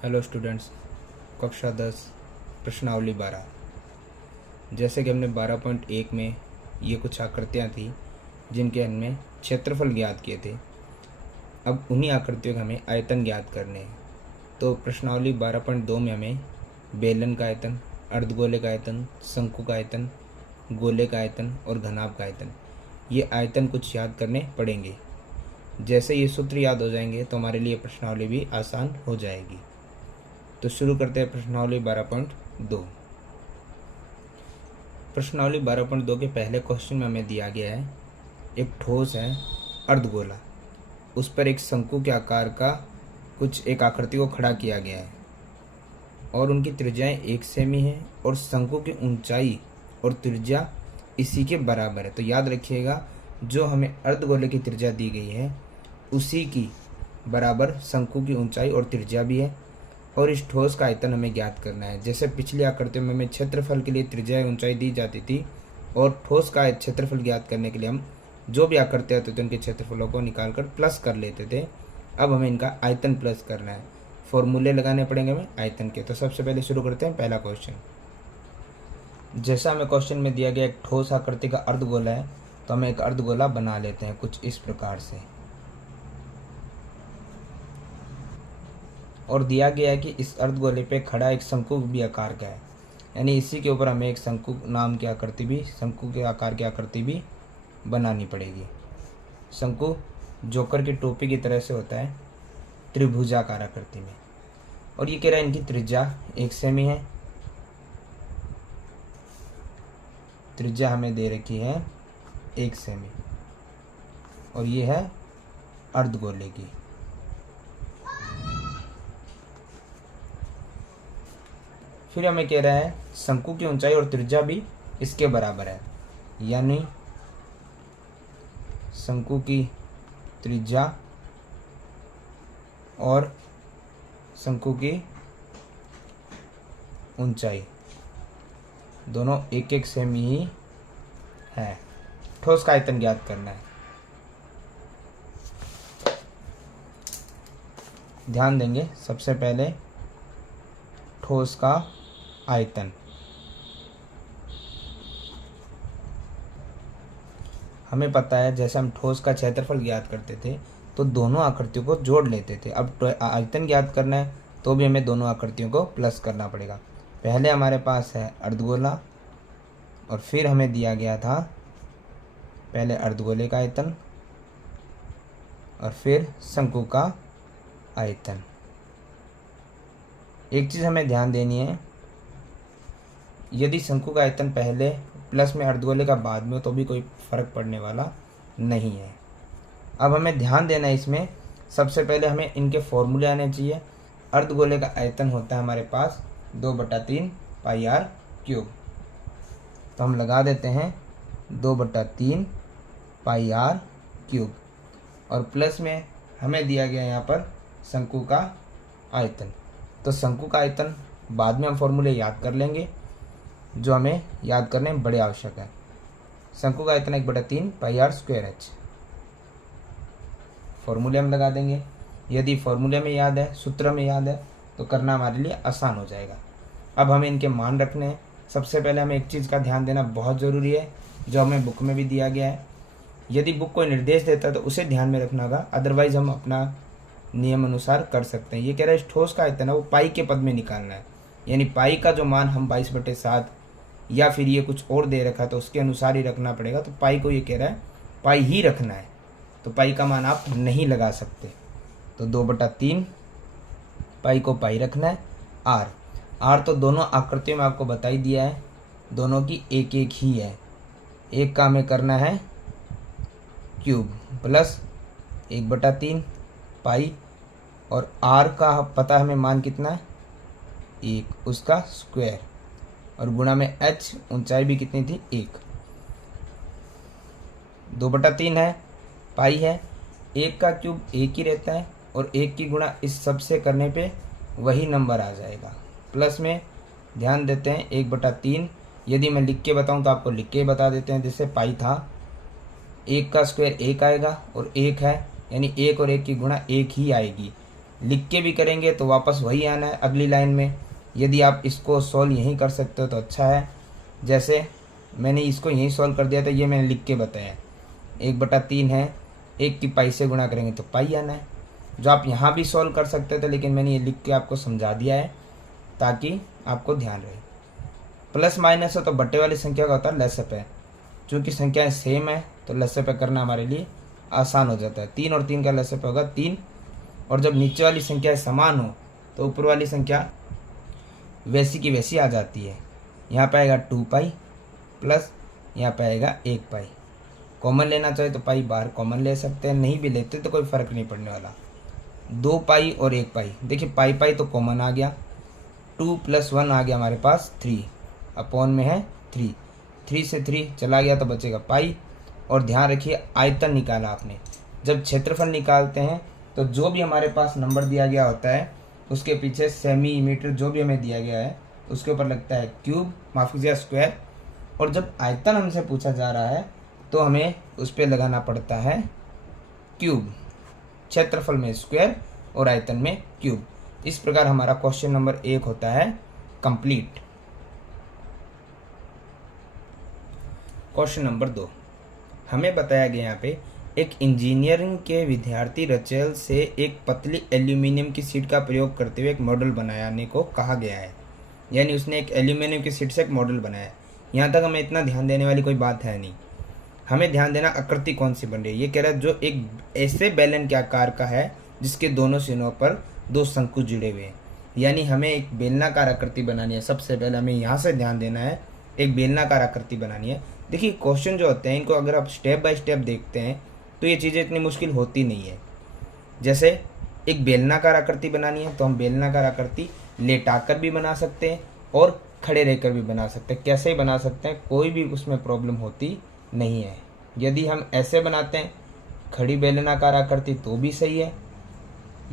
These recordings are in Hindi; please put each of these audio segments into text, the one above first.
हेलो स्टूडेंट्स, कक्षा 10 प्रश्नावली 12। जैसे कि हमने 12.1 में ये कुछ आकृतियाँ थी जिनके हमने क्षेत्रफल ज्ञात किए थे। अब उन्हीं आकृतियों के हमें आयतन ज्ञात करने हैं। तो प्रश्नावली 12.2 में हमें बेलन का आयतन, अर्धगोले का आयतन, शंकु का आयतन, गोले का आयतन और घनाभ का आयतन, ये आयतन कुछ याद करने पड़ेंगे। जैसे ये सूत्र याद हो जाएंगे तो हमारे लिए प्रश्नावली भी आसान हो जाएगी। तो शुरू करते हैं प्रश्नावली 12.2। प्रश्नावली 12.2 के पहले क्वेश्चन में हमें दिया गया है एक ठोस है अर्धगोला, उस पर एक शंकु के आकार का कुछ एक आकृति को खड़ा किया गया है और उनकी त्रिज्याएं 1 सेमी है और शंकु की ऊंचाई और त्रिज्या इसी के बराबर है। तो याद रखिएगा, जो हमें अर्धगोले की त्रिज्या दी गई है उसी की बराबर शंकु की ऊंचाई और त्रिज्या भी है और इस ठोस का आयतन हमें ज्ञात करना है। जैसे पिछली आकृतियों में हमें क्षेत्रफल के लिए त्रिज्या ऊंचाई दी जाती थी और ठोस का क्षेत्रफल ज्ञात करने के लिए हम जो भी आकृतियाँ होती थी उनके क्षेत्रफलों को निकालकर प्लस कर लेते थे। अब हमें इनका आयतन प्लस करना है, फॉर्मूले लगाने पड़ेंगे हमें आयतन के। तो सबसे पहले शुरू करते हैं पहला क्वेश्चन। जैसा हमें क्वेश्चन में दिया गया एक ठोस आकृति का अर्धगोला है, तो हमें एक अर्धगोला बना लेते हैं कुछ इस प्रकार से। और दिया गया है कि इस अर्धगोले पे खड़ा एक शंकु भी आकार का है, यानी इसी के ऊपर हमें एक शंकु नाम की आकृति भी, शंकु के आकार की आकृति भी बनानी पड़ेगी। शंकु जोकर की टोपी की तरह से होता है त्रिभुजाकार आकृति में। और ये कह रहा है इनकी त्रिज्या 1 सेमी है, त्रिज्या हमें दे रखी है 1 सेमी और ये है अर्धगोले की। फिर हमें कह रहा है शंकु की ऊंचाई और त्रिज्या भी इसके बराबर है, यानी शंकु की त्रिज्या और शंकु की ऊंचाई दोनों 1-1 सेमी ही है। ठोस का आयतन ज्ञात करना है। ध्यान देंगे, सबसे पहले ठोस का आयतन। हमें पता है जैसे हम ठोस का क्षेत्रफल ज्ञात करते थे तो दोनों आकृतियों को जोड़ लेते थे। अब आयतन ज्ञात करना है तो भी हमें दोनों आकृतियों को प्लस करना पड़ेगा। पहले हमारे पास है अर्धगोला और फिर हमें दिया गया था पहले अर्धगोले का आयतन और फिर शंकु का आयतन। एक चीज़ हमें ध्यान देनी है, यदि शंकु का आयतन पहले प्लस में अर्धगोले का बाद में हो तो भी कोई फर्क पड़ने वाला नहीं है। अब हमें ध्यान देना है इसमें, सबसे पहले हमें इनके फॉर्मूले आने चाहिए। अर्धगोले का आयतन होता है हमारे पास 2/3 पाई r क्यूब, तो हम लगा देते हैं 2/3 पाई r क्यूब और प्लस में हमें दिया गया यहाँ पर शंकु का आयतन। तो शंकु का आयतन बाद में हम फॉर्मूले याद कर लेंगे, जो हमें याद करने बड़े आवश्यक है। शंकु का आयतन 1/3 पाई r स्क्वायर h, फॉर्मूले हम लगा देंगे। यदि फॉर्मूले में याद है, सूत्र में याद है तो करना हमारे लिए आसान हो जाएगा। अब हमें इनके मान रखने हैं। सबसे पहले हमें एक चीज़ का ध्यान देना बहुत ज़रूरी है, जो हमें बुक में भी दिया गया है। यदि बुक कोई निर्देश देता है तो उसे ध्यान में रखना होगा, अदरवाइज हम अपना नियम अनुसार कर सकते हैं। ये कह रहा है इस ठोस का आयतन है वो पाई के पद में निकालना है, यानी पाई का जो मान हम 22/7 या फिर ये कुछ और दे रखा तो उसके अनुसार ही रखना पड़ेगा। तो पाई को ये कह रहा है पाई ही रखना है, तो पाई का मान आप नहीं लगा सकते। तो 2/3 पाई को पाई रखना है। आर तो दोनों आकृतियों में आपको बता ही दिया है, दोनों की 1-1 ही है। एक का हमें करना है क्यूब प्लस 1/3 पाई और आर का पता हमें मान कितना है 1, उसका स्क्वायर और गुणा में h, ऊंचाई भी कितनी थी 1। 2/3 है, पाई है, 1 का क्यूब 1 ही रहता है और 1 की गुणा इस सब से करने पे वही नंबर आ जाएगा। प्लस में ध्यान देते हैं 1/3, यदि मैं लिख के बताऊं तो आपको लिख के बता देते हैं। जैसे पाई था 1 का स्क्वायर 1 आएगा और 1 है, यानी 1 और 1 की गुणा 1 ही आएगी। लिख के भी करेंगे तो वापस वही आना है अगली लाइन में। यदि आप इसको सॉल्व यहीं कर सकते हो तो अच्छा है। जैसे मैंने इसको यहीं सॉल्व कर दिया था, ये मैंने लिख के बताया। 1/3 है, 1 की पाई से गुणा करेंगे तो पाई आना है, जो आप यहाँ भी सॉल्व कर सकते थे, लेकिन मैंने ये लिख के आपको समझा दिया है ताकि आपको ध्यान रहे। प्लस माइनस है तो बट्टे वाली संख्या का होता है लसअप है। चूँकि संख्याएं सेम है तो लसअप करना हमारे लिए आसान हो जाता है। 3 और 3 का लसअप होगा 3, और जब नीचे वाली संख्या समान हो तो ऊपर वाली संख्या वैसी की वैसी आ जाती है। यहाँ पे आएगा 2 पाई प्लस यहाँ पे आएगा 1 पाई। कॉमन लेना चाहे तो पाई बाहर कॉमन ले सकते हैं, नहीं भी लेते तो कोई फ़र्क नहीं पड़ने वाला। 2 पाई और 1 पाई, देखिए पाई पाई तो कॉमन आ गया, 2 + 1 आ गया हमारे पास 3, अपॉन में है 3, 3 से 3 चला गया तो बचेगा पाई। और ध्यान रखिए आयतन निकाला आपने। जब क्षेत्रफल निकालते हैं तो जो भी हमारे पास नंबर दिया गया होता है उसके पीछे सेमी-मीटर जो भी हमें दिया गया है उसके ऊपर लगता है क्यूब, माफ कीजिए स्क्वायर। और जब आयतन हमसे पूछा जा रहा है तो हमें उस पर लगाना पड़ता है क्यूब। क्षेत्रफल में स्क्वायर और आयतन में क्यूब। इस प्रकार हमारा क्वेश्चन नंबर 1 होता है कंप्लीट। क्वेश्चन नंबर 2, हमें बताया गया यहाँ पे एक इंजीनियरिंग के विद्यार्थी रचेल से एक पतली एल्यूमिनियम की शीट का प्रयोग करते हुए एक मॉडल बनाने को कहा गया है। यानी उसने एक एल्यूमिनियम की शीट से एक मॉडल बनाया है। यहाँ तक हमें इतना ध्यान देने वाली कोई बात है नहीं, हमें ध्यान देना आकृति कौन सी बन रही है। ये कह रहा है जो एक ऐसे बेलन के आकार का है जिसके दोनों सिरों पर 2 शंकु जुड़े हुए हैं। यानी हमें एक बेलनाकार आकृति बनानी है। सबसे पहले हमें यहाँ से ध्यान देना है, एक बेलनाकार आकृति बनानी है। देखिए क्वेश्चन जो होते हैं इनको अगर आप स्टेप बाय स्टेप देखते हैं तो ये चीज़ें इतनी मुश्किल होती नहीं है। जैसे एक बेलनाकार आकृति बनानी है तो हम बेलनाकार आकृति लेटाकर भी बना सकते हैं और खड़े रहकर भी बना सकते हैं। कैसे ही बना सकते हैं, कोई भी उसमें प्रॉब्लम होती नहीं है। यदि हम ऐसे बनाते हैं खड़ी बेलनाकार आकृति तो भी सही है।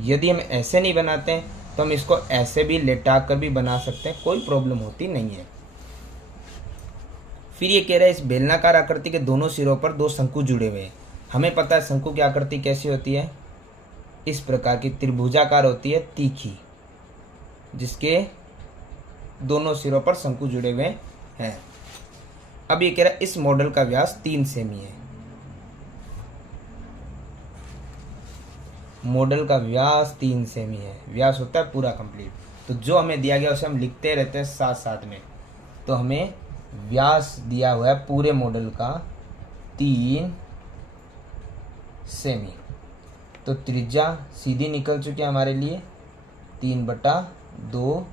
यदि हम ऐसे नहीं बनाते हैं तो हम इसको ऐसे भी लेटाकर भी बना सकते हैं, कोई प्रॉब्लम होती नहीं है। फिर ये कह रहा है इस बेलनाकार आकृति के दोनों सिरों पर 2 शंकु जुड़े हुए हैं। हमें पता है शंकु की आकृति कैसी होती है, इस प्रकार की त्रिभुजाकार होती है, तीखी, जिसके दोनों सिरों पर शंकु जुड़े हुए हैं। अब ये कह रहा है इस मॉडल का व्यास 3 सेमी है। मॉडल का व्यास 3 सेमी है। व्यास होता है पूरा कंप्लीट। तो जो हमें दिया गया उसे हम लिखते रहते हैं साथ साथ में। तो हमें व्यास दिया हुआ है पूरे मॉडल का 3 सेमी। तो त्रिज्या सीधी निकल चुकी है हमारे लिए 3/2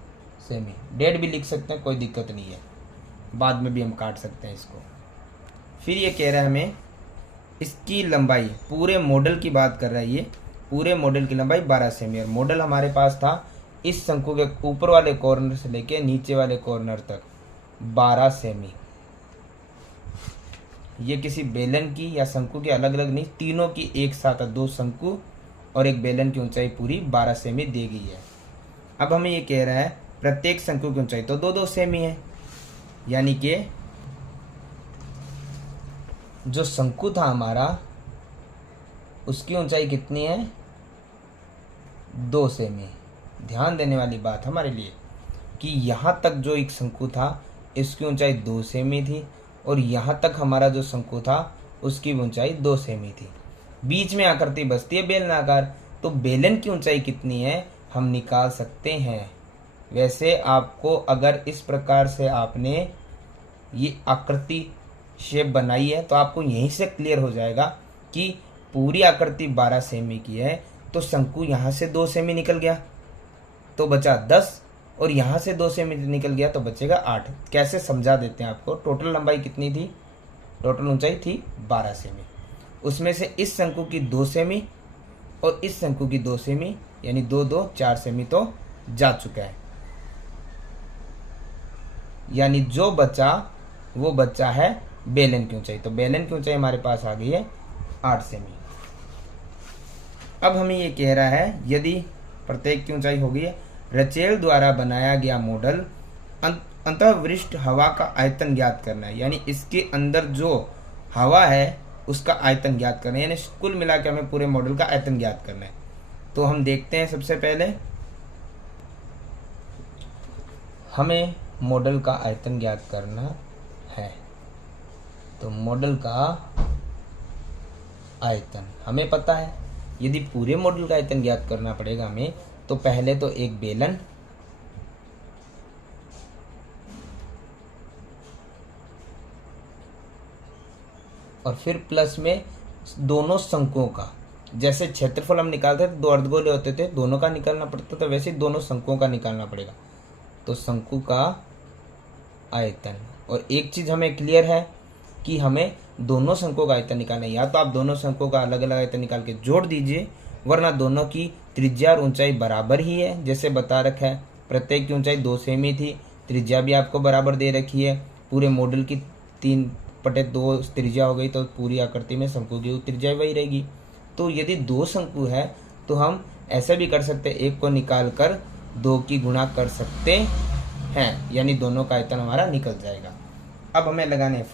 सेमी। डेढ़ भी लिख सकते हैं, कोई दिक्कत नहीं है, बाद में भी हम काट सकते हैं इसको। फिर ये कह रहा है हमें इसकी लंबाई, पूरे मॉडल की बात कर रहा है ये, पूरे मॉडल की लंबाई 12 सेमी। और मॉडल हमारे पास था इस शंकु के ऊपर वाले कॉर्नर से लेके नीचे वाले कॉर्नर तक 12 सेमी। ये किसी बेलन की या शंकु की अलग अलग नहीं, तीनों की एक साथ 2 शंकु और एक बेलन की ऊंचाई पूरी 12 सेमी दी गई है। अब हमें ये कह रहा है प्रत्येक शंकु की ऊंचाई तो 2-2 सेमी है। यानी कि जो शंकु था हमारा उसकी ऊंचाई कितनी है, 2 सेमी। ध्यान देने वाली बात हमारे लिए कि यहाँ तक जो एक शंकु था इसकी ऊंचाई 2 सेमी थी और यहाँ तक हमारा जो शंकु था उसकी ऊंचाई 2 सेमी थी। बीच में आकृति बचती है बेलनाकार, तो बेलन की ऊंचाई कितनी है हम निकाल सकते हैं। वैसे आपको अगर इस प्रकार से आपने ये आकृति शेप बनाई है तो आपको यहीं से क्लियर हो जाएगा कि पूरी आकृति 12 सेमी की है। तो शंकु यहाँ से 2 सेमी निकल गया तो बचा 10 और यहाँ से 2 सेमी निकल गया तो बचेगा 8। कैसे समझा देते हैं आपको। टोटल लंबाई कितनी थी, टोटल ऊंचाई थी 12 सेमी। उसमें से इस शंकु की 2 सेमी और इस शंकु की 2 सेमी, यानी 2-2 4 सेमी तो जा चुका है। यानी जो बचा वो बचा है बेलन की ऊंचाई। तो बेलन की ऊंचाई हमारे पास आ गई है 8 सेमी। अब हमें ये कह रहा है यदि प्रत्येक की ऊंचाई हो गई है, रचेल द्वारा बनाया गया मॉडल अंतःवृष्ट हवा का आयतन ज्ञात करना है। यानी इसके अंदर जो हवा है उसका आयतन ज्ञात करना है। यानी कुल मिला के हमें पूरे मॉडल का आयतन ज्ञात करना है। तो हम देखते हैं सबसे पहले हमें मॉडल का आयतन ज्ञात करना है। तो मॉडल का आयतन हमें पता है। यदि पूरे मॉडल का आयतन ज्ञात करना पड़ेगा हमें, तो पहले तो एक बेलन और फिर प्लस में दोनों शंकुओं का, जैसे क्षेत्रफल हम निकालते थे, दो अर्धगोले होते थे, दोनों का निकालना पड़ता था, वैसे दोनों शंकुओं का निकालना पड़ेगा। तो शंकु का आयतन, और एक चीज़ हमें क्लियर है कि हमें दोनों शंकुओं का आयतन निकालना है। या तो आप दोनों शंकुओं का अलग अलग आयतन निकाल के जोड़ दीजिए, वरना दोनों की त्रिज्या और ऊंचाई बराबर ही है, जैसे बता रखा है। प्रत्येक की ऊंचाई 2 सेमी थी, त्रिज्या भी आपको बराबर दे रखी है। पूरे मॉडल की 3/2 त्रिज्या हो गई, तो पूरी आकृति में शंकु की त्रिज्या वही रहेगी। तो यदि 2 शंकु है तो हम ऐसे भी कर सकते हैं, एक को निकाल कर 2 की गुणा कर सकते हैं, यानी दोनों का आयतन हमारा निकल जाएगा। अब हमें लगाने हैं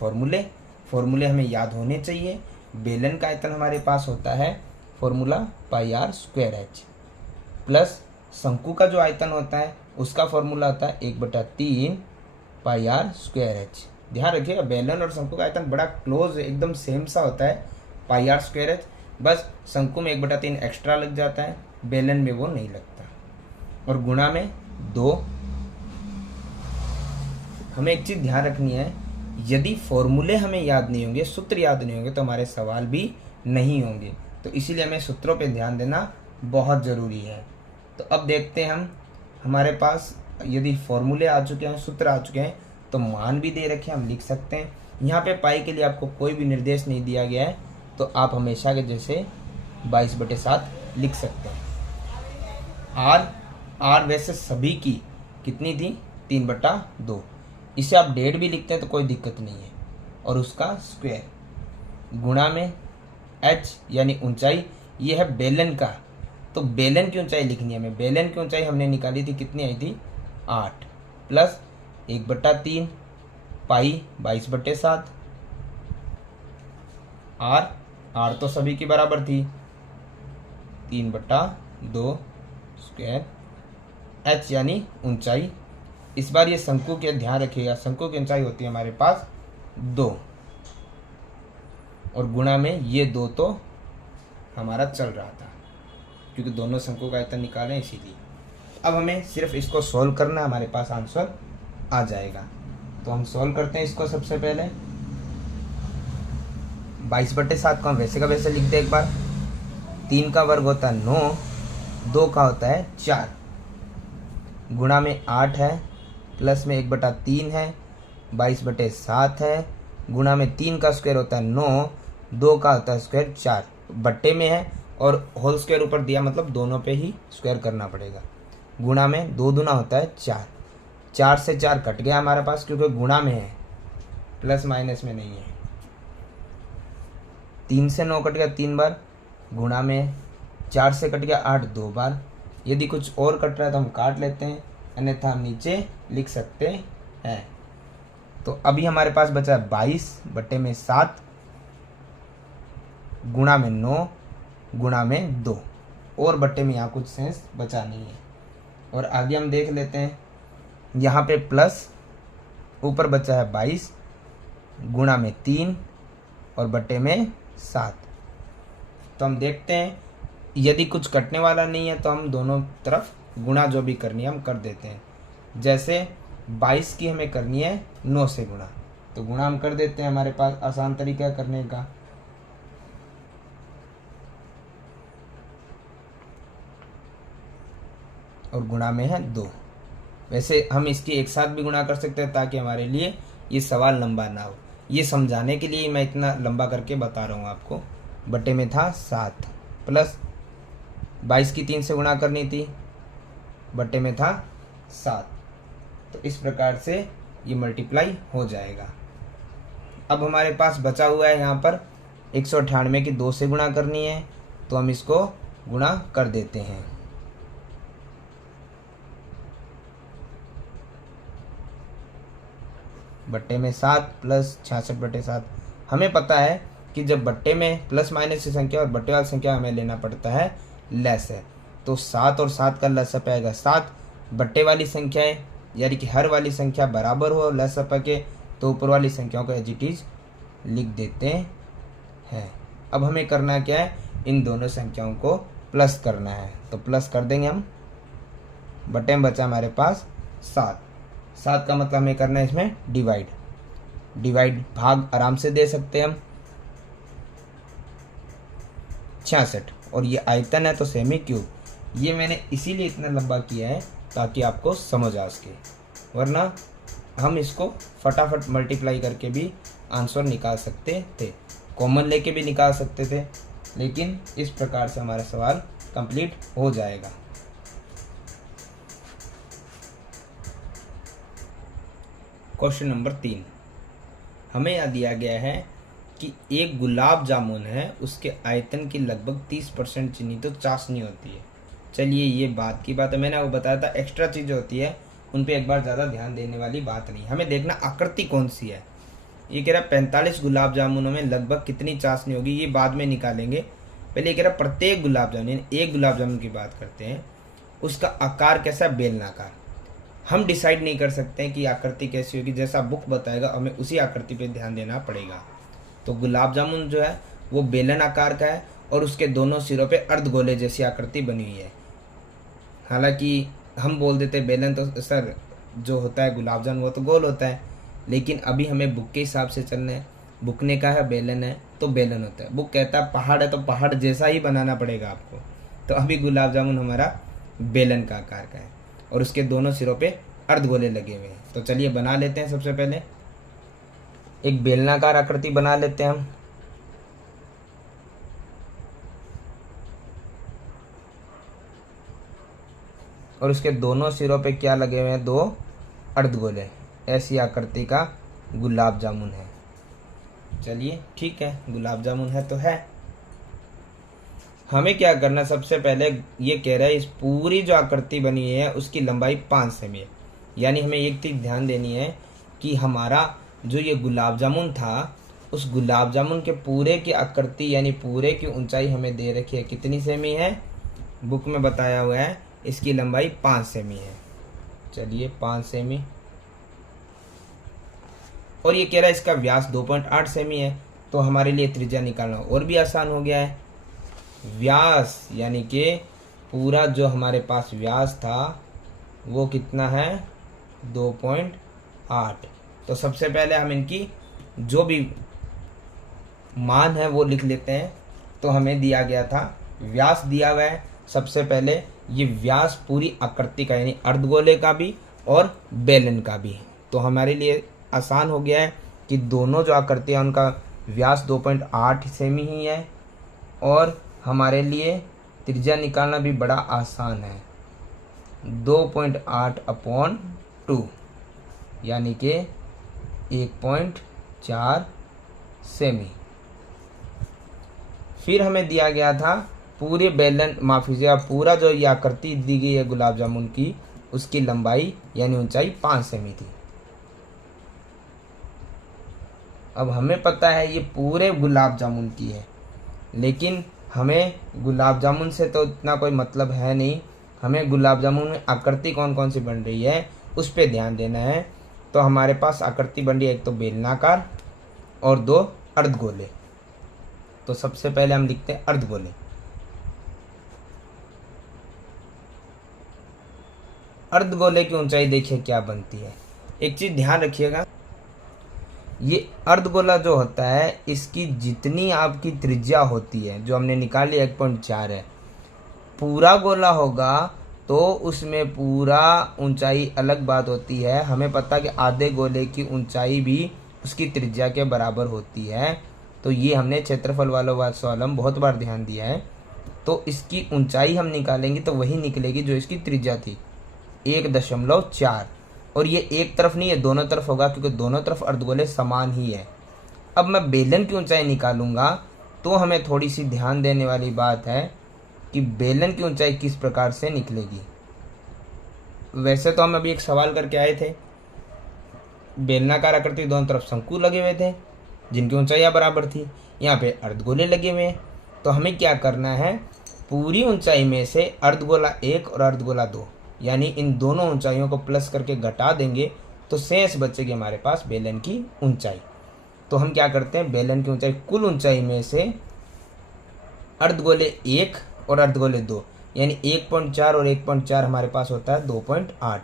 फॉर्मूले हमें याद होने चाहिए। बेलन का आयतन हमारे पास होता है फॉर्मूला πr²h, प्लस शंकु का जो आयतन होता है उसका फॉर्मूला होता है 1/3 πr²h। ध्यान रखिएगा, बेलन और शंकु का आयतन बड़ा क्लोज एकदम सेम सा होता है, πr²h। बस शंकु में 1/3 एक्स्ट्रा लग जाता है, बेलन में वो नहीं लगता। और गुणा में 2। हमें एक चीज़ ध्यान रखनी है, यदि फॉर्मूले हमें याद नहीं होंगे, सूत्र याद नहीं होंगे, तो हमारे सवाल भी नहीं होंगे। तो इसीलिए हमें सूत्रों पे ध्यान देना बहुत ज़रूरी है। तो अब देखते हैं हम, हमारे पास यदि फॉर्मूले आ चुके हैं, सूत्र आ चुके हैं, तो मान भी दे रखे हैं, हम लिख सकते हैं। यहाँ पे पाई के लिए आपको कोई भी निर्देश नहीं दिया गया है, तो आप हमेशा के जैसे 22/7 लिख सकते हैं। आर वैसे सभी की कितनी थी, 3/2। इसे आप 1.5 भी लिखते हैं तो कोई दिक्कत नहीं है, और उसका स्क्वायर गुणा में h यानी ऊंचाई, ये है बेलन का। तो बेलन की ऊंचाई लिखनी है हमें। बेलन की ऊंचाई हमने निकाली थी, कितनी आई थी, 8, प्लस 1/3 पाई 22/7। आर तो सभी की बराबर थी, 3/2 स्क्वायर, h यानी ऊंचाई। इस बार ये शंकु के ध्यान रखिएगा, शंकु की ऊंचाई होती है हमारे पास 2, और गुणा में ये 2 तो हमारा चल रहा था, क्योंकि दोनों शंकु का आयतन निकालें इसीलिए। अब हमें सिर्फ इसको सॉल्व करना, हमारे पास आंसर आ जाएगा। तो हम सॉल्व करते हैं इसको। सबसे पहले 22/7 को हम वैसे का वैसे लिख दें एक बार। 3 का वर्ग होता है 9, 2 का होता है 4, गुणा में 8 है, प्लस में 1/3 है, 22/7 है, गुणा में 3 का स्क्वायर होता है 9, 2 का होता है स्क्वायर 4, बट्टे में है और होल स्क्वायर ऊपर दिया, मतलब दोनों पे ही स्क्वायर करना पड़ेगा। गुणा में 2 दूना होता है 4, 4 से 4 कट गया हमारे पास, क्योंकि गुणा में है, प्लस माइनस में नहीं है। 3 से 9 कट गया 3 बार, गुणा में 4 से कट गया 8 2 बार। यदि कुछ और कट रहा है तो हम काट लेते हैं, अन्यथा हम नीचे लिख सकते हैं। तो अभी हमारे पास बचा 22/7 गुणा में 9 गुणा में 2, और बट्टे में यहाँ कुछ सेंस बचा नहीं है। और आगे हम देख लेते हैं, यहाँ पे प्लस ऊपर बचा है 22 गुणा में 3 और बट्टे में 7। तो हम देखते हैं, यदि कुछ कटने वाला नहीं है तो हम दोनों तरफ गुणा जो भी करनी है हम कर देते हैं। जैसे 22 की हमें करनी है 9 से गुणा, तो गुणा हम कर देते हैं, हमारे पास आसान तरीका है करने का। और गुणा में है 2। वैसे हम इसकी एक साथ भी गुणा कर सकते हैं, ताकि हमारे लिए ये सवाल लंबा ना हो। ये समझाने के लिए मैं इतना लंबा करके बता रहा हूँ आपको। बटे में था 7, प्लस 22 की 3 से गुणा करनी थी, बटे में था 7। तो इस प्रकार से ये मल्टीप्लाई हो जाएगा। अब हमारे पास बचा हुआ है यहाँ पर 198 की 2 से गुणा करनी है, तो हम इसको गुणा कर देते हैं। बट्टे में 7 प्लस 66/7। हमें पता है कि जब बट्टे में प्लस माइनस की संख्या और बट्टे वाली संख्या हमें लेना पड़ता है लेस है। तो 7 और 7 का लसप आएगा 7। बट्टे वाली संख्या है, यानी कि हर वाली संख्या बराबर हो लसप के, तो ऊपर वाली संख्याओं को एज इट इज लिख देते हैं। अब हमें करना क्या है, इन दोनों संख्याओं को प्लस करना है, तो प्लस कर देंगे हम। बटे में बचा हमारे पास 7। 7 का मतलब हमें करना है इसमें डिवाइड भाग आराम से दे सकते हैं हम 66। और ये आयतन है तो सेमी क्यूब, ये मैंने इसीलिए इतना लंबा किया है ताकि आपको समझ आ सके, वरना हम इसको फटाफट मल्टीप्लाई करके भी आंसर निकाल सकते थे, कॉमन लेके भी निकाल सकते थे, लेकिन इस प्रकार से हमारा सवाल कंप्लीट हो जाएगा। क्वेश्चन नंबर 3, हमें यहाँ दिया गया है कि एक गुलाब जामुन है, उसके आयतन की लगभग 30% चीनी तो चाशनी होती है। चलिए ये बात की बात है, मैंने आपको बताया था एक्स्ट्रा चीज़ें होती है उन पे एक बार ज़्यादा ध्यान देने वाली बात नहीं, हमें देखना आकृति कौन सी है। ये कह रहा 45 गुलाब जामुनों में लगभग कितनी चाशनी होगी, ये बाद में निकालेंगे। पहले ये कह रहा प्रत्येक गुलाब जामुन, एक गुलाब जामुन की बात करते हैं, उसका आकार कैसा, बेलनाकार। हम डिसाइड नहीं कर सकते हैं कि आकृति कैसी होगी, जैसा बुक बताएगा हमें उसी आकृति पे ध्यान देना पड़ेगा। तो गुलाब जामुन जो है वो बेलन आकार का है और उसके दोनों सिरों पे अर्धगोले जैसी आकृति बनी हुई है। हालांकि हम बोल देते बेलन, तो सर जो होता है गुलाब जामुन वो तो गोल होता है, लेकिन अभी हमें बुक के हिसाब से चलना है। बुक ने कहा है बेलन है तो बेलन होता है, बुक कहता है पहाड़ है तो पहाड़ जैसा ही बनाना पड़ेगा आपको। तो अभी गुलाब जामुन हमारा बेलन का आकार का है और उसके दोनों सिरों पे अर्धगोले लगे हुए हैं। तो चलिए बना लेते हैं। सबसे पहले एक बेलनाकार आकृति बना लेते हैं हम। और उसके दोनों सिरों पे क्या लगे हुए हैं, 2 अर्धगोले। ऐसी आकृति का गुलाब जामुन है। चलिए ठीक है, गुलाब जामुन है तो है। हमें क्या करना, सबसे पहले ये कह रहा है इस पूरी जो आकृति बनी है उसकी लंबाई 5 सेमी है। यानी हमें एक चीज ध्यान देनी है कि हमारा जो ये गुलाब जामुन था, उस गुलाब जामुन के पूरे की आकृति यानी पूरे की ऊंचाई हमें दे रखी है, कितनी सेमी है, बुक में बताया हुआ है इसकी लंबाई 5 सेमी है। चलिए 5 सेमी। और ये कह रहा है इसका व्यास 2.8 सेमी है, तो हमारे लिए त्रिज्या निकालना और भी आसान हो गया है। व्यास यानी कि पूरा जो हमारे पास व्यास था वो कितना है, 2.8। तो सबसे पहले हम इनकी जो भी मान है वो लिख लेते हैं। तो हमें दिया गया था व्यास दिया हुआ है। सबसे पहले ये व्यास पूरी आकृति का यानी अर्धगोले का भी और बेलन का भी, तो हमारे लिए आसान हो गया है कि दोनों जो आकृति है उनका व्यास 2.8 सेमी ही है और हमारे लिए त्रिज्या निकालना भी बड़ा आसान है, 2.8/2 यानी कि 1.4 सेमी। फिर हमें दिया गया था पूरे बेलन, माफ कीजिएगा, पूरा जो ये आकृति दी गई है गुलाब जामुन की, उसकी लंबाई यानी ऊंचाई 5 सेमी थी। अब हमें पता है ये पूरे गुलाब जामुन की है, लेकिन हमें गुलाब जामुन से तो इतना कोई मतलब है नहीं, हमें गुलाब जामुन में आकृति कौन कौन सी बन रही है उस पर ध्यान देना है। तो हमारे पास आकृति बन रही है एक तो बेलनाकार और 2 अर्धगोले। तो सबसे पहले हम लिखते हैं अर्धगोले। अर्धगोले की ऊंचाई देखिए क्या बनती है। एक चीज ध्यान रखिएगा, ये अर्धगोला जो होता है इसकी जितनी आपकी त्रिज्या होती है जो हमने निकाली 1.4 है, पूरा गोला होगा तो उसमें पूरा ऊंचाई अलग बात होती है। हमें पता है कि आधे गोले की ऊंचाई भी उसकी त्रिज्या के बराबर होती है। तो ये हमने क्षेत्रफल वाला सवाल हम बहुत बार ध्यान दिया है। तो इसकी ऊंचाई हम निकालेंगे तो वही निकलेगी जो इसकी त्रिज्या थी, 1.4। और ये एक तरफ नहीं है, दोनों तरफ होगा क्योंकि दोनों तरफ अर्धगोले समान ही है। अब मैं बेलन की ऊंचाई निकालूंगा तो हमें थोड़ी सी ध्यान देने वाली बात है कि बेलन की ऊंचाई किस प्रकार से निकलेगी। वैसे तो हम अभी एक सवाल करके आए थे, बेलनाकार आकृति दोनों तरफ शंकु लगे हुए थे जिनकी ऊंचाइयां बराबर थी, यहाँ पे अर्धगोले लगे हुए हैं। तो हमें क्या करना है, पूरी ऊंचाई में से अर्धगोला 1 और अर्धगोला 2 यानी इन दोनों ऊंचाइयों को प्लस करके घटा देंगे तो शेष बचेगी हमारे पास बेलन की ऊंचाई। तो हम क्या करते हैं, बेलन की ऊंचाई कुल ऊंचाई में से अर्धगोले 1 और अर्धगोले 2 यानी 1.4 और 1.4 हमारे पास होता है 2.8,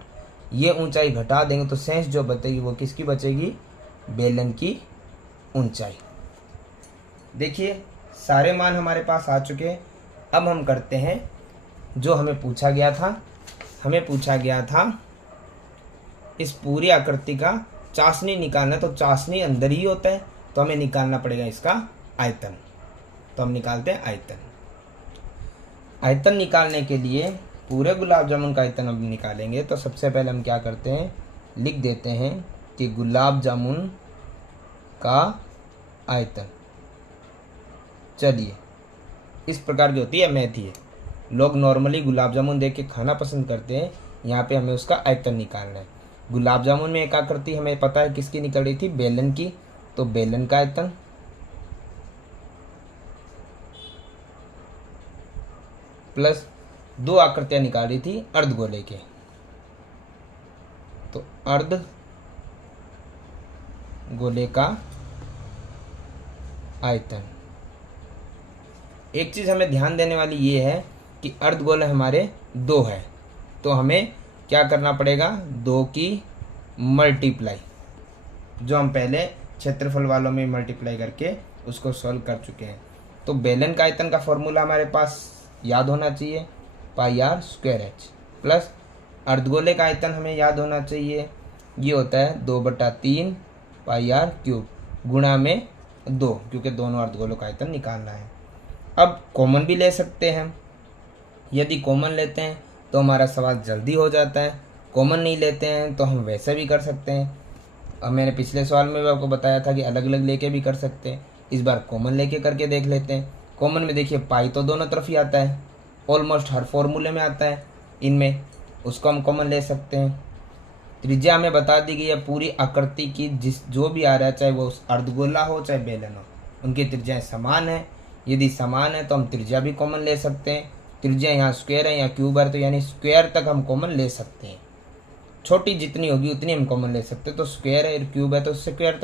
ये ऊंचाई घटा देंगे तो शेष जो बचेगी वो किसकी बचेगी, बेलन की ऊंचाई। देखिए सारे मान हमारे पास आ चुके हैं। अब हम करते हैं जो हमें पूछा गया था। हमें पूछा गया था इस पूरी आकृति का चाशनी निकालना, तो चाशनी अंदर ही होता है तो हमें निकालना पड़ेगा इसका आयतन। तो हम निकालते हैं आयतन। आयतन निकालने के लिए पूरे गुलाब जामुन का आयतन हम निकालेंगे तो सबसे पहले हम क्या करते हैं, लिख देते हैं कि गुलाब जामुन का आयतन। चलिए इस प्रकार की होती है मैथ है। लोग नॉर्मली गुलाब जामुन देख के खाना पसंद करते हैं, यहाँ पे हमें उसका आयतन निकालना है। गुलाब जामुन में एक आकृति हमें पता है किसकी निकल रही थी, बेलन की, तो बेलन का आयतन प्लस 2 आकृतियां निकाली थी अर्धगोले के, तो अर्धगोले का आयतन। एक चीज हमें ध्यान देने वाली ये है कि अर्धगोले हमारे 2 है तो हमें क्या करना पड़ेगा, 2 की मल्टीप्लाई, जो हम पहले क्षेत्रफल वालों में मल्टीप्लाई करके उसको सॉल्व कर चुके हैं। तो बेलन का आयतन का फॉर्मूला हमारे पास याद होना चाहिए, पाई आर स्क्वायर एच, प्लस अर्धगोले का आयतन हमें याद होना चाहिए, ये होता है 2/3 पाई आर क्यूब गुणा में 2, क्योंकि दोनों अर्धगोलों का आयतन निकालना है। अब कॉमन भी ले सकते हैं, यदि कॉमन लेते हैं तो हमारा सवाल जल्दी हो जाता है, कॉमन नहीं लेते हैं तो हम वैसे भी कर सकते हैं। अब मैंने पिछले सवाल में भी आपको बताया था कि अलग अलग लेके भी कर सकते हैं, इस बार कॉमन लेके करके देख लेते हैं। कॉमन में देखिए पाई तो दोनों तरफ ही आता है, ऑलमोस्ट हर फॉर्मूले में आता है इनमें, उसको हम कॉमन ले सकते हैं। त्रिज्या हमें बता दी गई है पूरी आकृति की, जो भी आ रहा है चाहे वो अर्धगोला हो चाहे बेलन हो, उनकी त्रिज्याएं समान है। यदि समान है तो हम त्रिज्या भी कॉमन ले सकते हैं। त्रिज्या यहाँ स्क्वायर है या क्यूब है तो यानी स्क्वायर तक हम कॉमन ले सकते हैं, छोटी जितनी होगी उतनी हम कॉमन ले सकते हैं। तो स्क्वायर है क्यूब है तो स्क्वायर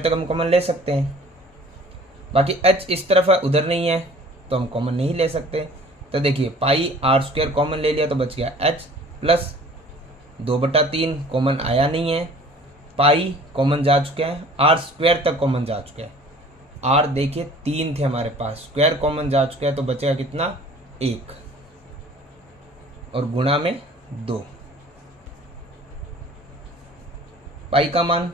तक हम कॉमन ले सकते हैं। बाकी एच इस तरफ है उधर नहीं है तो हम कॉमन नहीं ले सकते। तो देखिए पाई आर स्क्वायर कॉमन ले लिया तो बच गया एच, प्लस 2/3 कॉमन आया नहीं है, पाई कॉमन जा चुका है, आर स्क्वायर तक कॉमन जा चुका है। आर देखिए 3 थे हमारे पास, स्क्वायर कॉमन जा चुका है तो बचेगा कितना, 1 और गुणा में 2। पाई का मान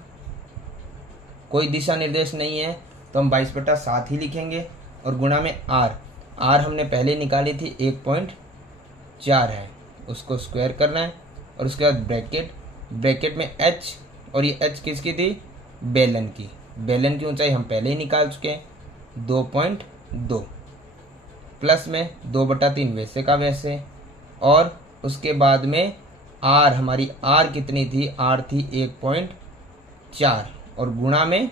कोई दिशा निर्देश नहीं है तो हम 22/7 ही लिखेंगे और गुणा में आर हमने पहले निकाली थी 1.4 है, उसको स्क्वायर करना है और उसके बाद ब्रैकेट में एच, और ये एच किसकी थी, बेलन की ऊंचाई हम पहले ही निकाल चुके हैं 2.2, प्लस में 2/3 वैसे का वैसे, और उसके बाद में आर, हमारी आर कितनी थी, आर थी 1.4 और गुणा में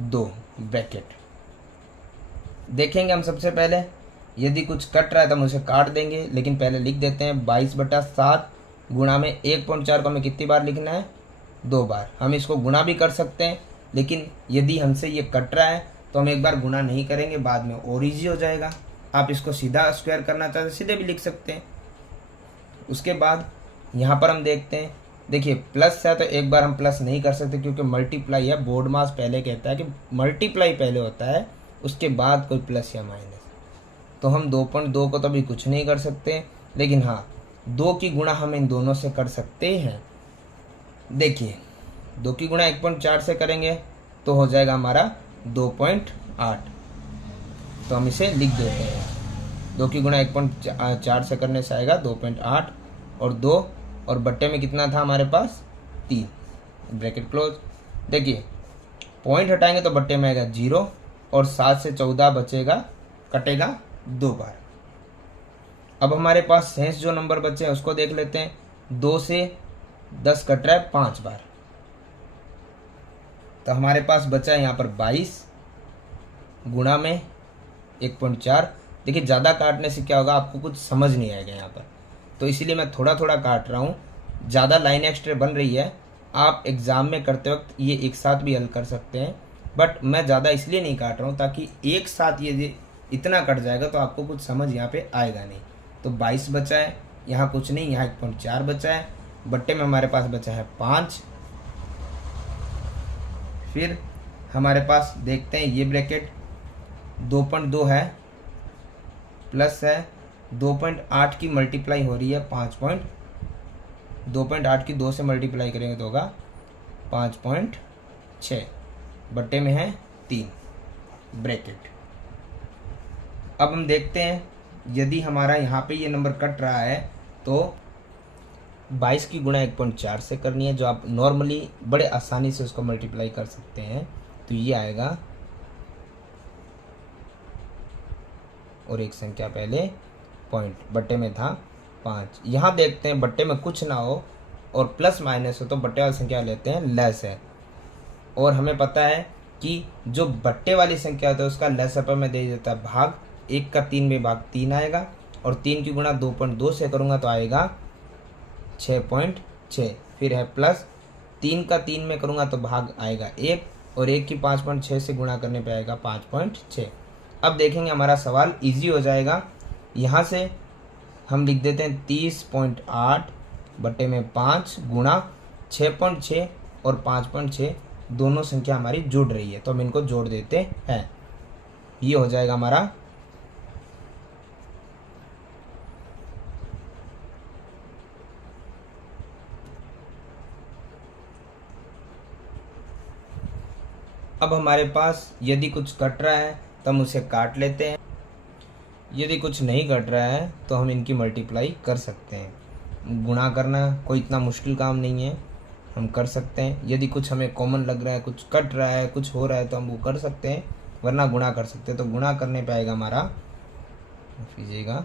2 ब्रैकेट। देखेंगे हम सबसे पहले, यदि कुछ कट रहा है तो हम उसे काट देंगे, लेकिन पहले लिख देते हैं 22/7 गुणा में 1.4 को हमें कितनी बार लिखना है, 2 बार। हम इसको गुणा भी कर सकते हैं, लेकिन यदि हमसे ये कट रहा है तो हम एक बार गुणा नहीं करेंगे, बाद में और ईजी हो जाएगा। आप इसको सीधा स्क्वायर करना चाहते हैं सीधे भी लिख सकते हैं। उसके बाद यहाँ पर हम देखते हैं, देखिए प्लस है तो एक बार हम प्लस नहीं कर सकते क्योंकि मल्टीप्लाई है, बोर्ड मास पहले कहता है कि मल्टीप्लाई पहले होता है उसके बाद कोई प्लस या माइनस, तो हम 2.2 को तो अभी कुछ नहीं कर सकते, लेकिन हाँ 2 की गुणा हम इन दोनों से कर सकते हैं। देखिए 2 की गुणा 1.4 से करेंगे तो हो जाएगा हमारा 2.8, तो हम इसे लिख देते हैं। 2 की गुणा 1.4 से करने से आएगा 2.8 और 2 और बट्टे में कितना था हमारे पास, 3, ब्रैकेट क्लोज। देखिए पॉइंट हटाएंगे तो बट्टे में आएगा 0 और 7 से 14 बचेगा, कटेगा 2 बार। अब हमारे पास शेष जो नंबर बचे हैं उसको देख लेते हैं। 2 से 10 कट रहा है 5 बार, तो हमारे पास बचा है यहाँ पर 22 गुणा में 1.4, देखिए ज़्यादा काटने से क्या होगा, आपको कुछ समझ नहीं आएगा यहाँ पर, तो इसीलिए मैं थोड़ा थोड़ा काट रहा हूँ। ज़्यादा लाइन एक्स्ट्रा बन रही है, आप एग्ज़ाम में करते वक्त ये एक साथ भी हल कर सकते हैं, बट मैं ज़्यादा इसलिए नहीं काट रहा हूँ ताकि एक साथ ये इतना कट जाएगा तो आपको कुछ समझ यहाँ पे आएगा नहीं। तो 22 बचा है, यहाँ कुछ नहीं, यहाँ 1.4 बचा है, बट्टे में हमारे पास बचा है 5। फिर हमारे पास देखते हैं ये ब्रैकेट 2.2 है, प्लस है 2.8 की मल्टीप्लाई हो रही है 2.8 की 2 से मल्टीप्लाई करेंगे तो होगा 5.6, बट्टे में है 3 ब्रैकेट। अब हम देखते हैं यदि हमारा यहाँ पे ये नंबर कट रहा है तो 22 की गुणा 1.4 से करनी है, जो आप नॉर्मली बड़े आसानी से उसको मल्टीप्लाई कर सकते हैं। तो ये आएगा, और एक संख्या पहले पॉइंट, बट्टे में था 5। यहाँ देखते हैं बट्टे में कुछ ना हो और प्लस माइनस हो तो बट्टे वाली संख्या लेते हैं लेस है, और हमें पता है कि जो बट्टे वाली संख्या होता है उसका लेस पर में दे देता है भाग, 1 का 3 में भाग 3 आएगा, और 3 की गुणा 2.2 से करूँगा तो आएगा 6.6। फिर है प्लस 3 का 3 में करूँगा तो भाग आएगा 1, और 1 की 5.6 से गुणा करने पे आएगा 5.6। अब देखेंगे हमारा सवाल इजी हो जाएगा। यहाँ से हम लिख देते हैं 30.8 बटे में 5 गुणा 6.6 और 5.6, दोनों संख्या हमारी जुड़ रही है तो हम इनको जोड़ देते हैं। ये हो जाएगा हमारा अब हमारे पास यदि कुछ कट रहा है तो हम उसे काट लेते हैं, यदि कुछ नहीं कट रहा है तो हम इनकी मल्टीप्लाई कर सकते हैं। गुणा करना कोई इतना मुश्किल काम नहीं है, हम कर सकते हैं। यदि कुछ हमें कॉमन लग रहा है, कुछ कट रहा है, कुछ हो रहा है तो हम वो कर सकते हैं, वरना गुणा कर सकते हैं। तो गुणा करने पे आएगा हमारा, कीजिएगा,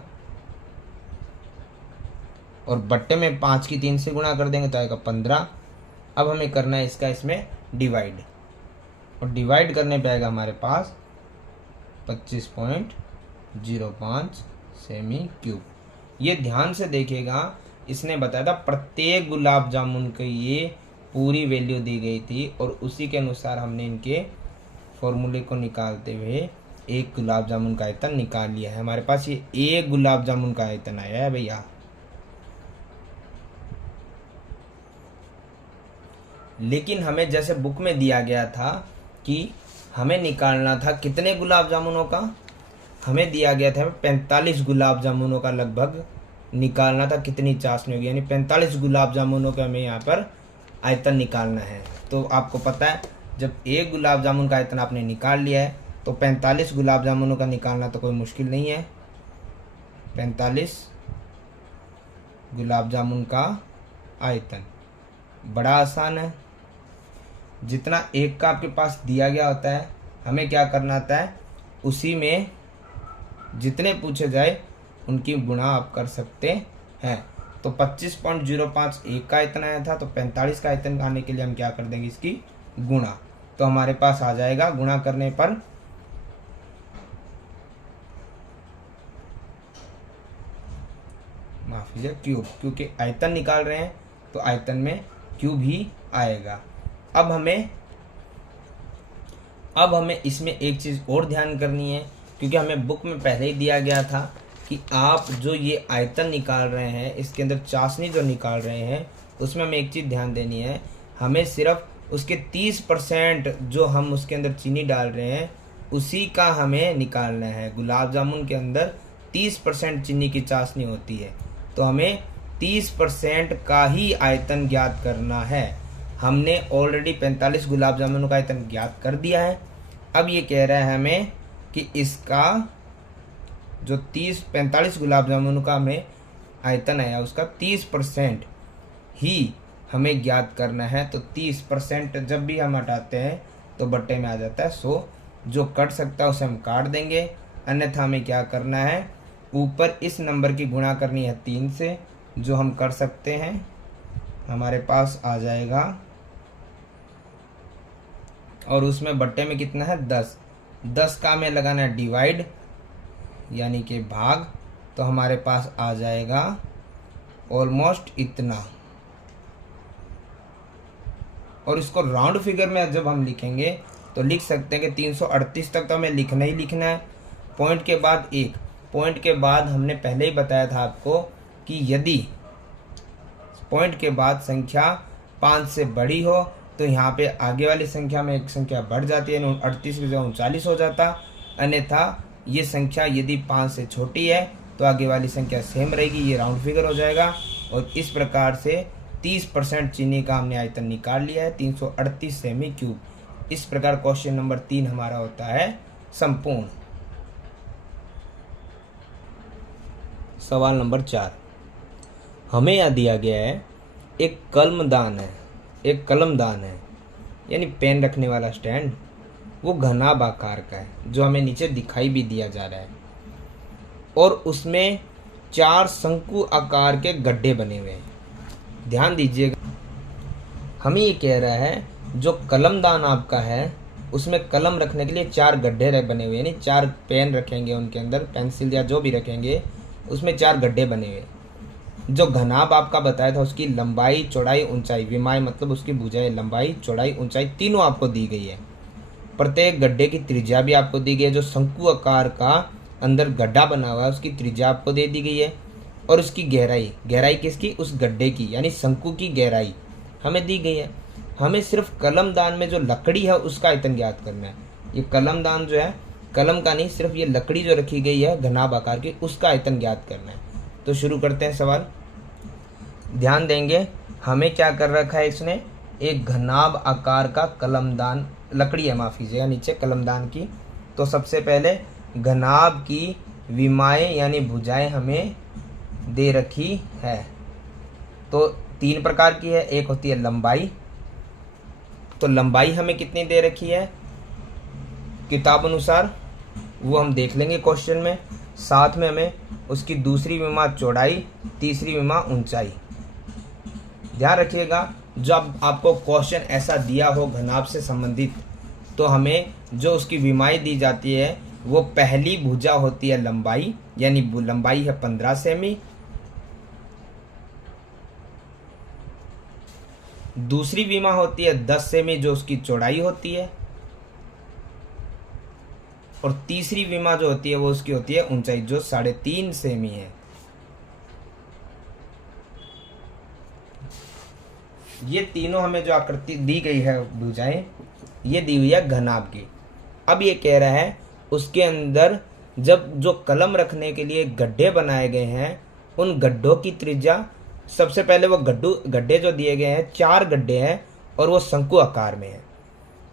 और बट्टे में 5 की 3 से गुणा कर देंगे तो आएगा 15। अब हमें करना है इसका इसमें डिवाइड, और डिवाइड करने पे आएगा हमारे पास 25.05 सेमी क्यूब। ये ध्यान से देखिएगा, इसने बताया था प्रत्येक गुलाब जामुन की ये पूरी वैल्यू दी गई थी, और उसी के अनुसार हमने इनके फॉर्मूले को निकालते हुए एक गुलाब जामुन का आयतन निकाल लिया है। हमारे पास ये एक गुलाब जामुन का आयतन आया है भैया। लेकिन हमें जैसे बुक में दिया गया था कि हमें निकालना था कितने गुलाब जामुनों का, हमें दिया गया था 45 गुलाब जामुनों का लगभग निकालना था। कितनी चाशनी होगी, यानी 45 गुलाब जामुनों का हमें यहाँ पर आयतन निकालना है। तो आपको पता है जब एक गुलाब जामुन का आयतन आपने निकाल लिया है तो 45 गुलाब जामुनों का निकालना तो कोई मुश्किल नहीं है। 45 गुलाब जामुन का आयतन बड़ा आसान है। जितना एक का आपके पास दिया गया होता है हमें क्या करना आता है, उसी में जितने पूछे जाए उनकी गुणा आप कर सकते हैं। तो 25.05 एक का आयतन आया था, तो 45 का आयतन आने के लिए हम क्या कर देंगे, इसकी गुणा। तो हमारे पास आ जाएगा गुणा करने पर माफ कीजिए क्यूब, क्योंकि आयतन निकाल रहे हैं तो आयतन में क्यूब ही आएगा। अब हमें इसमें एक चीज़ और ध्यान करनी है, क्योंकि हमें बुक में पहले ही दिया गया था कि आप जो ये आयतन निकाल रहे हैं, इसके अंदर चाशनी जो निकाल रहे हैं, उसमें हमें एक चीज़ ध्यान देनी है, हमें सिर्फ उसके 30% जो हम उसके अंदर चीनी डाल रहे हैं उसी का हमें निकालना है। गुलाब जामुन के अंदर 30% चीनी की चाशनी होती है, तो हमें 30% का ही आयतन ज्ञात करना है। हमने ऑलरेडी 45 गुलाब जामुनों का आयतन ज्ञात कर दिया है। अब ये कह रहा है हमें कि इसका जो 45 गुलाब जामुनों का हमें आयतन आया उसका 30% ही हमें ज्ञात करना है। तो 30% जब भी हम हटाते हैं तो बट्टे में आ जाता है 100। जो कट सकता है उसे हम काट देंगे, अन्यथा हमें क्या करना है, ऊपर इस नंबर की गुणा करनी है 3 से, जो हम कर सकते हैं। हमारे पास आ जाएगा, और उसमें बट्टे में कितना है 10 का हमें लगाना है डिवाइड, यानी कि भाग, तो हमारे पास आ जाएगा ऑलमोस्ट इतना। और इसको राउंड फिगर में जब हम लिखेंगे तो लिख सकते हैं कि 338 तक तो हमें लिखना ही लिखना है। पॉइंट के बाद एक पॉइंट के बाद हमने पहले ही बताया था आपको कि यदि पॉइंट के बाद संख्या 5 से बड़ी हो तो यहाँ पे आगे वाली संख्या में एक संख्या बढ़ जाती है, 38 की जगह 39 हो जाता। अन्यथा ये संख्या यदि 5 से छोटी है तो आगे वाली संख्या सेम रहेगी, ये राउंड फिगर हो जाएगा। और इस प्रकार से 30% चीनी का हमने आयतन निकाल लिया है, 338 सेमी क्यूब। इस प्रकार क्वेश्चन नंबर 3 हमारा होता है संपूर्ण। सवाल नंबर 4, हमें यह दिया गया है एक कलमदान है यानी पेन रखने वाला स्टैंड, वो घनाभ आकार का है जो हमें नीचे दिखाई भी दिया जा रहा है, और उसमें 4 शंकु आकार के गड्ढे बने हुए हैं। ध्यान दीजिएगा, हमें ये कह रहा है जो कलमदान आपका है उसमें कलम रखने के लिए 4 गड्ढे बने हुए, यानी 4 पेन रखेंगे, उनके अंदर पेंसिल या जो भी रखेंगे उसमें 4 गड्ढे बने हुए। जो घनाभ आपका बताया था उसकी लंबाई, चौड़ाई, ऊंचाई, विमाएं मतलब उसकी भुजाएं, लंबाई, चौड़ाई, ऊंचाई तीनों आपको दी गई है। प्रत्येक गड्ढे की त्रिज्या भी आपको दी गई है। जो शंकु आकार का अंदर गड्ढा बना हुआ है उसकी त्रिज्या आपको दे दी गई है, और उसकी गहराई किसकी, उस गड्ढे की, यानी शंकु की गहराई हमें दी गई है। हमें सिर्फ कलमदान में जो लकड़ी है उसका आयतन ज्ञात करना है। ये कलमदान जो है, कलम का नहीं, सिर्फ ये लकड़ी जो रखी गई है घनाभ आकार की, उसका आयतन ज्ञात करना है। तो शुरू करते हैं सवाल। ध्यान देंगे, हमें क्या कर रखा है इसने, एक घनाभ आकार का कलमदान, लकड़ी है माफ कीजिएगा नीचे कलमदान की। तो सबसे पहले घनाभ की विमाएं यानी भुजाएं हमें दे रखी है। तो 3 प्रकार की है, एक होती है लंबाई। तो लंबाई हमें कितनी दे रखी है किताब अनुसार, वो हम देख लेंगे क्वेश्चन में। साथ में हमें उसकी दूसरी विमा चौड़ाई, तीसरी विमा ऊंचाई। ध्यान रखिएगा, जब आपको क्वेश्चन ऐसा दिया हो घनाभ से संबंधित, तो हमें जो उसकी विमाएं दी जाती है वो पहली भुजा होती है लंबाई, यानी लंबाई है 15 सेमी। दूसरी विमा होती है 10 सेमी जो उसकी चौड़ाई होती है, और तीसरी विमा जो होती है वो उसकी होती है ऊंचाई जो 3.5 सेमी है। ये तीनों हमें जो आकृति दी गई है भुजाएं, ये दी हुई है घनाभ की। अब ये कह रहा है उसके अंदर जब जो कलम रखने के लिए गड्ढे बनाए गए हैं, उन गड्ढों की त्रिज्या, सबसे पहले वो गड्ढे जो दिए गए हैं 4 गड्ढे हैं और वो शंकु आकार में है,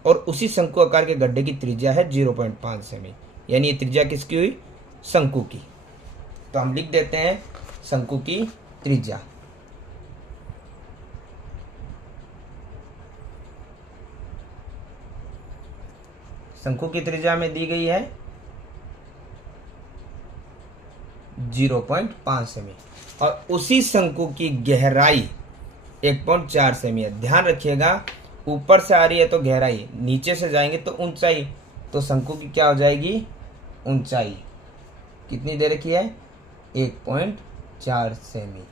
और उसी शंकु आकार के गड्ढे की त्रिज्या है 0.5 सेमी, यानी ये त्रिज्या किसकी हुई, शंकु की। तो हम लिख देते हैं शंकु की त्रिज्या। शंकु की त्रिज्या में दी गई है 0.5 सेमी, और उसी शंकु की गहराई 1.4 सेमी है। ध्यान रखिएगा, ऊपर से आ रही है तो गहराई, नीचे से जाएंगे तो ऊंचाई, तो शंकु की क्या हो जाएगी, ऊंचाई कितनी दे रखी है, 1.4 सेमी।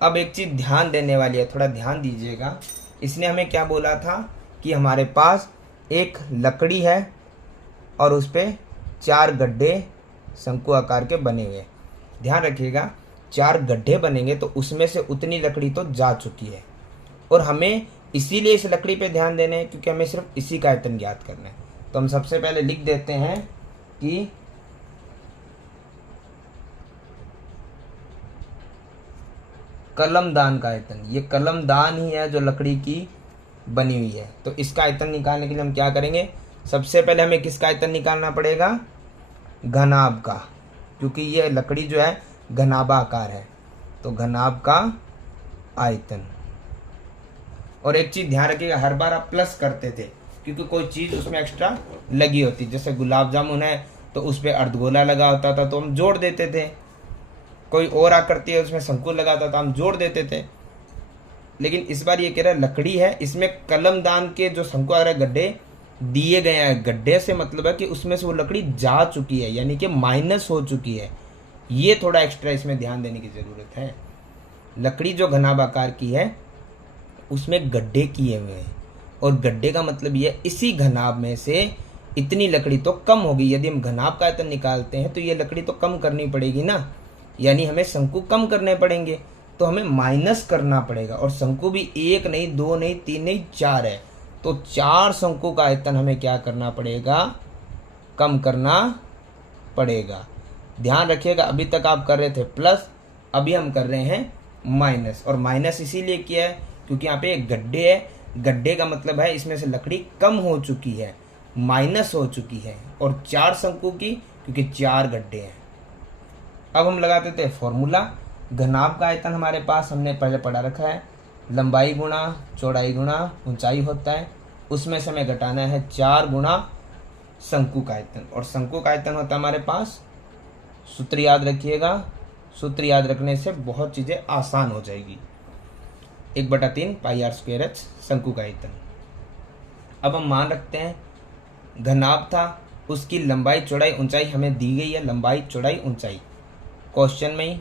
अब एक चीज ध्यान देने वाली है, थोड़ा ध्यान दीजिएगा। इसने हमें क्या बोला था कि हमारे पास एक लकड़ी है और उस पे 4 गड्ढे शंकु आकार के बने हुए। ध्यान रखिएगा, 4 गड्ढे बनेंगे तो उसमें से उतनी लकड़ी तो जा चुकी है, और हमें इसीलिए इस लकड़ी पे ध्यान देना है क्योंकि हमें सिर्फ इसी का आयतन ज्ञात करना है। तो हम सबसे पहले लिख देते हैं कि कलमदान का आयतन, ये कलमदान ही है जो लकड़ी की बनी हुई है। तो इसका आयतन निकालने के लिए हम क्या करेंगे, सबसे पहले हमें किसका आयतन निकालना पड़ेगा, घनाभ का, क्योंकि ये लकड़ी जो है घनाभाकार है। तो घनाभ का आयतन। और एक चीज ध्यान रखिएगा, हर बार आप प्लस करते थे क्योंकि कोई चीज उसमें एक्स्ट्रा लगी होती, जैसे गुलाब जामुन है तो उस पर अर्धगोला लगा होता था तो हम जोड़ देते थे, कोई और आकृति है उसमें शंकु लगाता था हम जोड़ देते थे। लेकिन इस बार ये कह रहा है लकड़ी है, इसमें कलमदान के जो शंकु आकार गड्ढे दिए गए हैं गड्ढे से मतलब है कि उसमें से वो लकड़ी जा चुकी है, यानी कि माइनस हो चुकी है। ये थोड़ा एक्स्ट्रा इसमें ध्यान देने की ज़रूरत है। लकड़ी जो घनाभ आकार की है उसमें गड्ढे किए हुए हैं, और गड्ढे का मतलब ये इसी घनाभ में से इतनी लकड़ी तो कम होगी। यदि हम घनाभ का आयतन निकालते हैं तो ये लकड़ी तो कम करनी पड़ेगी ना, यानी हमें शंकु कम करने पड़ेंगे, तो हमें माइनस करना पड़ेगा। और शंकु भी 1 नहीं 2 नहीं 3 नहीं 4 है, तो 4 शंकु का आयतन हमें क्या करना पड़ेगा, कम करना पड़ेगा। ध्यान रखिएगा, अभी तक आप कर रहे थे प्लस, अभी हम कर रहे हैं माइनस। और माइनस इसीलिए किया है क्योंकि यहाँ पे एक गड्ढे है, गड्ढे का मतलब है इसमें से लकड़ी कम हो चुकी है, माइनस हो चुकी है। और 4 शंकु की क्योंकि 4 गड्ढे हैं। अब हम लगाते थे फॉर्मूला। घनाभ का आयतन हमारे पास हमने पहले पढ़ा रखा है, लंबाई गुणा चौड़ाई गुणा ऊंचाई होता है, उसमें से हमें घटाना है 4 गुणा शंकु का आयतन। और शंकु का आयतन होता है हमारे पास, सूत्र याद रखिएगा, सूत्र याद रखने से बहुत चीज़ें आसान हो जाएगी। 1/3 पाई आर स्क्वायर एच शंकु का आयतन। अब हम मान रखते हैं घनाभ था, उसकी लंबाई चौड़ाई ऊंचाई हमें दी गई है, लंबाई चौड़ाई ऊंचाई क्वेश्चन में ही,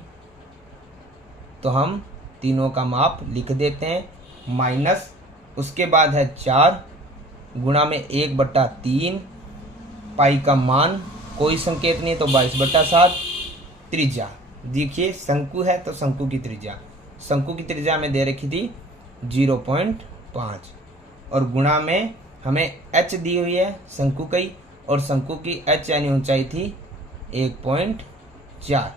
तो हम तीनों का माप लिख देते हैं। माइनस उसके बाद है 4 गुणा में 1/3 पाई का मान कोई संकेत नहीं तो 22/7 त्रिज्या। देखिए शंकु है तो शंकु की त्रिज्या, शंकु की त्रिज्या में दे रखी थी 0.5, और गुणा में हमें h दी हुई है शंकु की, और शंकु की h यानी ऊंचाई थी 1.4।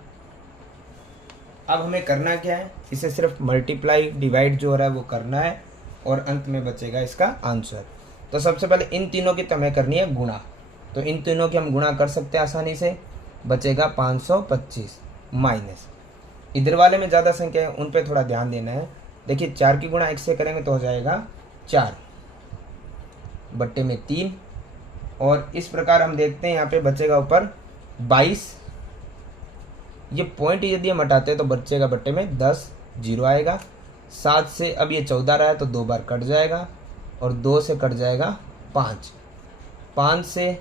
अब हमें करना क्या है, इसे सिर्फ मल्टीप्लाई डिवाइड जो हो रहा है वो करना है, और अंत में बचेगा इसका आंसर। तो सबसे पहले इन तीनों की तो हमें करनी है गुणा, तो इन तीनों की हम गुणा कर सकते हैं आसानी से, बचेगा 525 माइनस इधर वाले में ज़्यादा संख्या है उन पे थोड़ा ध्यान देना है। देखिए 4 की गुणा 1 से करेंगे तो हो जाएगा 4/3, और इस प्रकार हम देखते हैं यहाँ पे बचेगा ऊपर 22। ये पॉइंट यदि हम हटाते हैं तो बचेगा बट्टे में 10 जीरो आएगा। 7 से अब ये 14 रहा है तो 2 बार कट जाएगा, और 2 से कट जाएगा 5, 5 से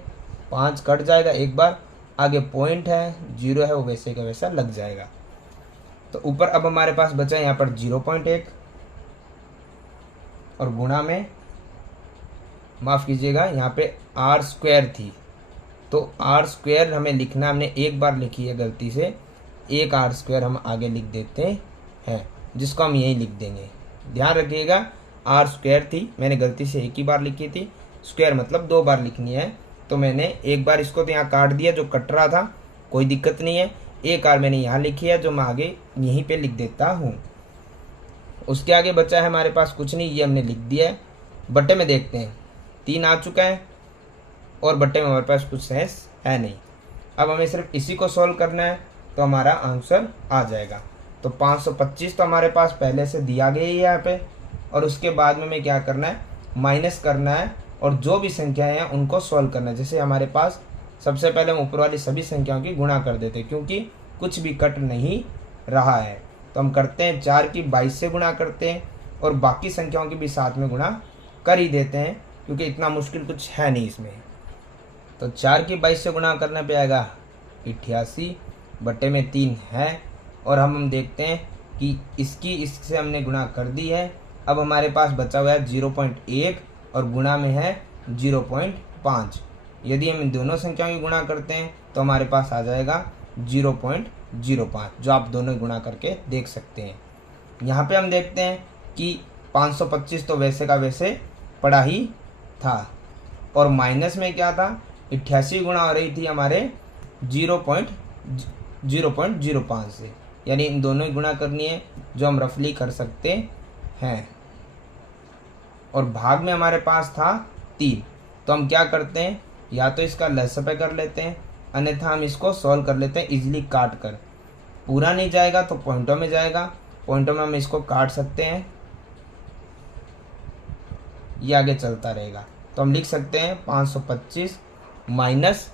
5 कट जाएगा एक बार, आगे पॉइंट है जीरो है वो वैसे का वैसा लग जाएगा। तो ऊपर अब हमारे पास बचा है यहाँ पर 0.1, और गुणा में माफ़ कीजिएगा यहाँ पे आर स्क्वायर थी, तो आर स्क्वायर हमें लिखना, हमने एक बार लिखी है गलती से, एक आर स्क्वायर हम आगे लिख देते हैं, जिसको हम यही लिख देंगे। ध्यान रखिएगा आर स्क्वायर थी, मैंने गलती से एक ही बार लिखी थी, स्क्वायर मतलब 2 बार लिखनी है, तो मैंने एक बार इसको तो यहाँ काट दिया जो कट रहा था, कोई दिक्कत नहीं है। एक आर मैंने यहाँ लिखी है जो मैं आगे यहीं पे लिख देता हूँ। उसके आगे बचा है हमारे पास कुछ नहीं, ये हमने लिख दिया है। बट्टे में देखते हैं 3 आ चुका है, और बट्टे में हमारे पास कुछ सेंस है नहीं। अब हमें सिर्फ इसी को सॉल्व करना है तो हमारा आंसर आ जाएगा। तो 525 तो हमारे पास पहले से दिया गया ही है यहाँ पे, और उसके बाद में हमें क्या करना है, माइनस करना है, और जो भी संख्याएं हैं उनको सॉल्व करना है। जैसे हमारे पास सबसे पहले हम ऊपर वाली सभी संख्याओं की गुणा कर देते हैं, क्योंकि कुछ भी कट नहीं रहा है। तो हम करते हैं 4 की 22 से गुणा करते हैं, और बाकी संख्याओं की भी साथ में गुणा कर ही देते हैं, क्योंकि इतना मुश्किल कुछ है नहीं इसमें। तो 4 की 22 से गुणा करने पे आएगा 88/3 है, और हम देखते हैं कि इससे हमने गुणा कर दी है। अब हमारे पास बचा हुआ है 0.1, और गुणा में है 0.5। यदि हम इन दोनों संख्याओं की गुणा करते हैं तो हमारे पास आ जाएगा 0.05, जो आप दोनों गुणा करके देख सकते हैं। यहाँ पे हम देखते हैं कि 525 तो वैसे का वैसे पड़ा ही था, और माइनस में क्या था, 88 गुणा हो रही थी हमारे 0.05 से, यानी इन दोनों की गुणा करनी है, जो हम रफली कर सकते हैं। और भाग में हमारे पास था 3, तो हम क्या करते हैं, या तो इसका लसाअ पे कर लेते हैं, अन्यथा हम इसको सॉल्व कर लेते हैं इजीली काट कर। पूरा नहीं जाएगा तो पॉइंटों में जाएगा, पॉइंटों में हम इसको काट सकते हैं, ये आगे चलता रहेगा। तो हम लिख सकते हैं 525 माइनस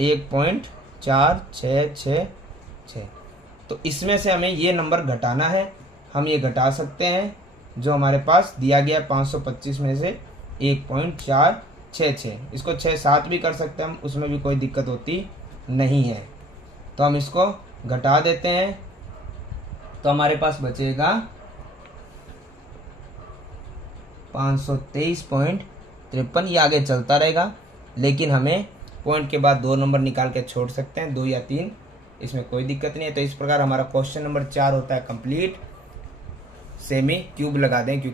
1.4666। तो इसमें से हमें ये नंबर घटाना है, हम ये घटा सकते हैं, जो हमारे पास दिया गया 525 में से छः छः, इसको 6 7 भी कर सकते हैं हम, उसमें भी कोई दिक्कत होती नहीं है। तो हम इसको घटा देते हैं, तो हमारे पास बचेगा 523.53। ये आगे चलता रहेगा, लेकिन हमें पॉइंट के बाद 2 नंबर निकाल के छोड़ सकते हैं, 2 या 3, इसमें कोई दिक्कत नहीं है। तो इस प्रकार हमारा क्वेश्चन नंबर 4 होता है कंप्लीट। सेमी क्यूब लगा दें क्योंकि